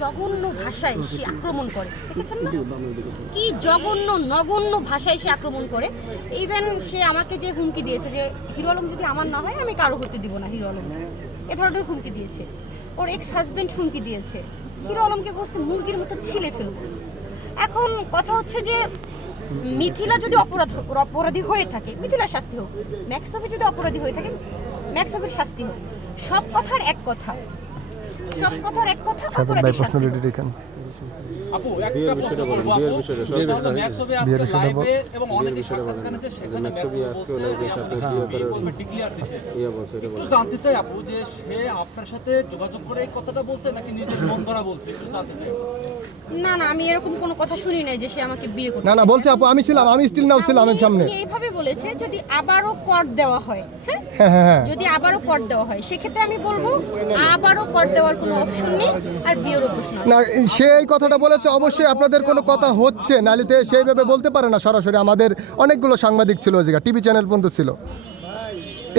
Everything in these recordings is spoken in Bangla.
জঘন্য ভাষায় সে আক্রমণ করে। দেখেছেন না? কি জঘন্য নগণ্য ভাষায় সে আক্রমণ করে। ইভেন সে আমাকে যে হুমকি দিয়েছে যে হিরো আলম যদি আমার না হয় আমি কারও হতে দিব না হিরো আলম। এ ধরনের হুমকি দিয়েছে। ওর এক্স হাজবেন্ড হুমকি দিয়েছে। হিরো আলমকে বলছে মুরগির মতো ছিলে ফেলব। এখন কথা হচ্ছে যে মিথিলা যদি অপরাধ অপরাধী হয়ে থাকে মিথিলার শাস্তি হোক ম্যাক্সবি যদি অপরাধী হয়ে থাকে ম্যাক্সবির শাস্তি হোক সব কথার এক কথা। সব কথার এক কথা সাজাদ ভাই প্রশ্ন রেডি রেখেন আপু একটা প্রশ্ন করব আপু। তাহলে ম্যাক্সবি বিয়ের বিষয়টা এবং অনেকে সাক্ষাৎকার নিয়েছে সেখানে ম্যাক্সবি আজকে লাইভে সাথে বিয়ে করার ডিক্লেয়ার দিয়েছে একটু জানতে চাই আপু যে সে আপনার সাথে যোগাযোগ করে এই কথাটা বলছে নাকি নিজের মন করা বলছে? একটু জানতে চাই। না না আমি এরকম কোনো কথা শুনি নাই যে সে আমাকে বিয়ে না না বলছি আপু আমি ছিলাম আমি স্টিল নাও ছিলাম আমি সামনে। এইভাবে বলেছে যদি আবারও কর দেওয়া হয় হ্যাঁ? হ্যাঁ হ্যাঁ হ্যাঁ। যদি আবারও কর দেওয়া হয় সেক্ষেত্রে আমি বলব আবারও কর দেওয়ার কোনো অপশন নেই আর বিয়েরও প্রশ্ন না, সে এই কথাটা বলেছে, অবশ্যই আপনাদের কোনো কথা হচ্ছে, নালিতে সেইভাবে বলতে পারে না সরাসরি। আমাদের অনেকগুলো সাংবাদিক ছিল ওই জায়গায়, টিভি চ্যানেল পর্যন্ত ছিল।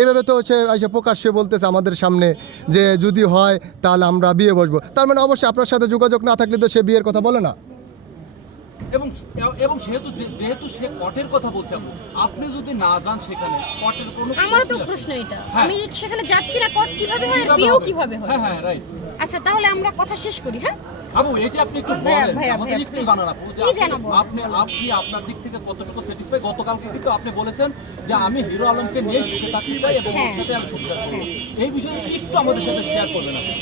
এভাবে তো সে এসে প্রকাশ্যে বলতেছে আমাদের সামনে যে যদি হয় তাহলে আমরা বিয়ে বসবো। তার মানে অবশ্যই আপনার সাথে যোগাযোগ না থাকলে তো সে বিয়ের কথা বলে না। এবং এবং সেহেতু যেহেতু সে কটের কথা বলছে আপনি যদি না যান সেখানে কটের কোনো আমার তো। প্রশ্ন এটা। হ্যাঁ। আমি সেখানে যাচ্ছি না কট কীভাবে হয় আর কীভাবে হয় হ্যাঁ হ্যাঁ রাইট আচ্ছা তাহলে আমরা কথা শেষ করি হ্যাঁ? আপু এটি আপনি একটু বলেন আমাদের একটু। জানান আপু যে কি আপনি আপনি আপনার দিক থেকে কতটুকু স্যাটিসফাই গতকালকে কিন্তু আপনি বলেছেন যে আমি হিরো আলমকে নিয়ে সুখে থাকতে চাই এবং ওর হ্যাঁ। সাথে আমি সুখে থাকব এই বিষয়ে একটু আমাদের সাথে শেয়ার করবেন আপনি।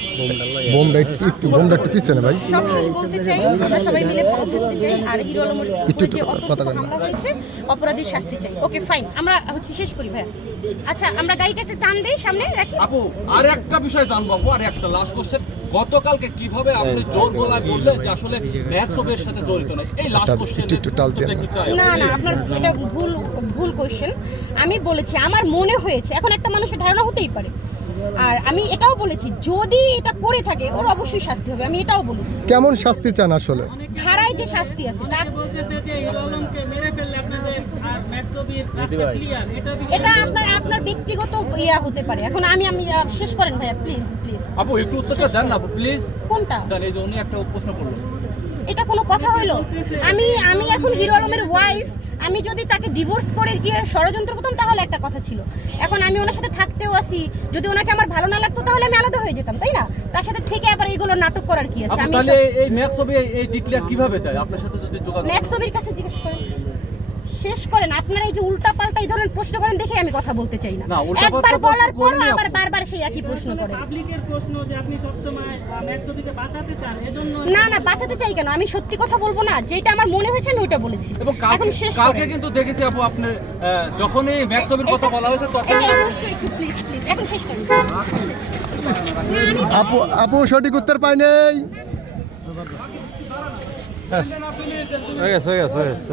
বোমটা একটু একটু বোমটা একটু পিছনে ভাই। সব শেষ বলতে চাই আমরা সবাই মিলে পথ ধরতে চাই আর হিরো আলমের একটু যে একটু কথা অতর্কিত হামলা হয়েছে অপরাধীর শাস্তি চাই। ওকে ফাইন আমরা হচ্ছে শেষ করি ভাইয়া। আচ্ছা আমরা গাড়িটা একটু টান দেই সামনে রাখি? আপু আর একটা বিষয় জানব আর একটা লাস্ট কোশ্চেন গতকালকে কীভাবে আপনি জোর গলায় বললেন যে আসলে ম্যাক্সবের সাথে জড়িত নয়? এই লাস্ট আচ্ছা, কোশ্চেন একটু- একটু টাল দিয়ে একটু চাই? না না আপনার এটা ভুল ভুল কোয়েশ্চেন আমি বলেছি আমার মনে হয়েছে এখন একটা মানুষের ধারণা হতেই পারে। আর আমি এটাও বলেছি যদি এটা করে থাকে ওর অবশ্যই শাস্তি হবে আমি এটাও বলেছি। কেমন শাস্তি চান আসলে? ধারায় যে শাস্তি আছে তার বলতেছে যে হিরো মেরে ফেললে আপনাদের আর ম্যাক্সবির রাস্তা ক্লিয়ার এটা এটা আপনার আপনার ব্যক্তিগত ইয়া হতে পারে। এখন আমি আমি শেষ করেন ভাইয়া প্লিজ প্লিজ আপু একটু উত্তরটা দেন না আপু প্লিজ কোনটা? দেন এই যে উনি একটা প্রশ্ন করল। এটা কোনো কথা হইল? আমি আমি এখন হিরো আলমের ওয়াইফ আমি যদি তাকে ডিভোর্স করে গিয়ে ষড়যন্ত্র করতাম তাহলে একটা কথা ছিল। এখন আমি ওনার সাথে থাকতেও আসি যদি ওনাকে আমার ভালো না লাগতো তাহলে আমি আলাদা হয়ে যেতাম তাই না? তার সাথে থেকে আবার এইগুলো নাটক করার কি আছে? আমি তাহলে এই ম্যাক্সবে এই ডিক্লেয়ার কীভাবে দেয়? আপনার সাথে যদি যোগাযোগ ম্যাক্সবির কাছে জিজ্ঞেস করেন। শেষ করেন। আপনারা এই যে উল্টা পাল্টা এই ধরনের প্রশ্ন করেন দেখে আমি কথা বলতে চাই না। একবার বলার পর আবার বারবার সেই একই প্রশ্ন করেন। পাবলিকের প্রশ্ন যে আপনি সবসময় ম্যাক্সবিকে বাঁচাতে চান এজন্য না না বাঁচাতে চাই কেন? আমি সত্যি কথা বলব না যেটা আমার মনে হয়েছে আমি ওটা বলেছি। এবং এখন কালকে শেষ কালকে কিন্তু দেখেছি আপু আপনি যখনই ম্যাক্সবের কথা বলা হয়েছে তখন প্লিজ প্লিজ এখন শেষ করেন। আপু আপু সঠিক উত্তর পাই নাই। হয়ে গেছে হয়ে গেছে হয়ে গেছে।